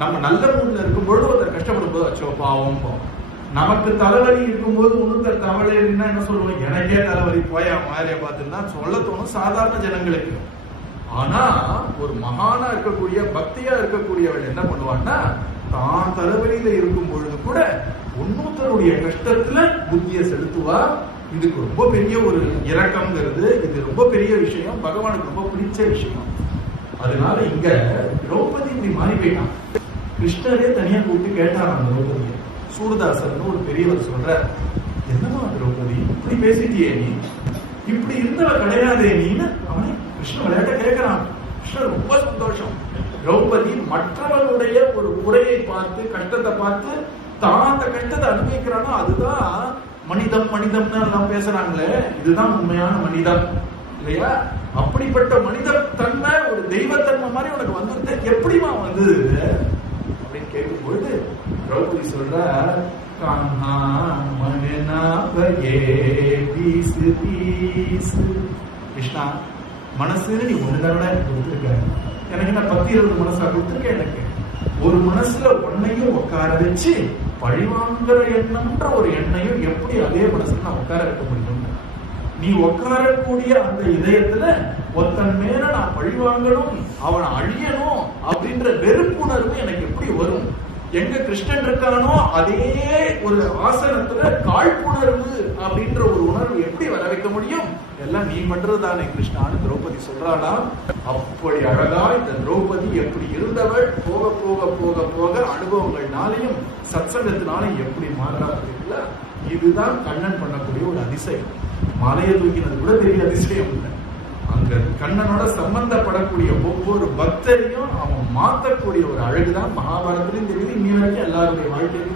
நம்ம நல்ல மூட்ல இருக்கும்போது ஒருத்தர் கஷ்டப்படும் போது அச்சோ பாவம் நமக்கு தலைவலி இருக்கும்போது ஒருத்தர் தலைவலின்னா என்ன சொல்லுவோம், எனக்கே தலைவலி போய் மாதிரியை பார்த்துன்னா சொல்ல தோணும் சாதாரண ஜனங்களுக்கு. ஆனா ஒரு மகானா இருக்கக்கூடிய பக்தியா இருக்கக்கூடியவள் என்ன பண்ணுவான்னா, தான் தலைவலியில இருக்கும் பொழுது கூட இன்னொருத்தருடைய கஷ்டத்துல புத்தியை செலுத்துவா. இதுக்கு ரொம்ப பெரிய ஒரு இரக்கம்ங்கிறது, இது ரொம்ப பெரிய விஷயம், பகவானுக்கு ரொம்ப பிடிச்ச விஷயம். அதனால இங்க திரௌபதி இப்படி மாறி போயிட்டான். கிருஷ்ணரே தனியா கூப்பிட்டு கேட்டாராம் திரௌபதியை. சூரதாசர்னு ஒரு பெரியவர் சொல்ற, என்னமா திரௌபதி இப்படி பேசிட்டியே, நீ இப்படி இருந்தவ கிடையாதே நீன்னு அவனை கிருஷ்ண விளையாட்ட கேட்கிறான். கிருஷ்ணர் ரொம்ப சந்தோஷம். திரௌபதி மற்றவர்களுடைய ஒரு குறையை பார்த்து கஷ்டத்தை பார்த்து தான் அந்த கஷ்டத்தை அனுபவிக்கிறானோ அதுதான் மனிதம். மனிதம்னு எல்லாம் பேசுறாங்களே, இதுதான் உண்மையான மனிதம் இல்லையா? அப்படிப்பட்ட மனித தன்மை ஒரு தெய்வத்தன்மை மாதிரி உனக்கு வந்து எப்படிமா வந்து அப்படின்னு கேட்கும் பொழுது திரௌபதி சொல்ற, கிருஷ்ணா மனசுன்னு நீ ஒண்ணுதான கொடுத்துருக்க, எனக்கு என்ன 10-20 மனசா கொடுத்துருக்க, எனக்கு ஒரு மனசுல ஒன்னையும் உட்கார வச்சு பழிவாங்கிற எண்ணம்ன்ற ஒரு எண்ணையும் எப்படி அதே மனசுல நான் உட்கார வைக்க முடியும்? நீ உட்காரக்கூடிய அந்த இதயத்துல ஒருத்தன் மேல நான் பழிவாங்கணும், அவனை அழியணும் அப்படின்ற வெறுப்புணர்வு எனக்கு எப்படி வரும்? எங்க கிருஷ்ணன் இருக்கானோ அதே ஒரு ஆசனத்துல காழ்ப்புணர்வு அப்படின்ற ஒரு உணர்வு எப்படி வர வைக்க முடியும்? எல்லாம் நீ பண்றதுதானே கிருஷ்ணான்னு திரௌபதி சொல்றாளா. அப்படி அழகா இந்த திரௌபதி எப்படி இருந்தவள் போக போக போக போக அனுபவங்கள்னாலையும் சத்சங்கத்தினாலையும் எப்படி மாறுறாங்க. இதுதான் கண்ணன் பண்ணக்கூடிய ஒரு அதிசயம். மலையை தூக்கினது கூட பெரிய அதிசயம் இல்லை. அங்க கண்ணனோட சம்பந்தப்படக்கூடிய ஒவ்வொரு பக்தரையும் அவன் மாற்றக்கூடிய ஒரு அழகுதான் மகாபாரதத்திலையும் தெரியுது, இன்னி வரைக்கும் எல்லாருடைய வாழ்க்கையிலும்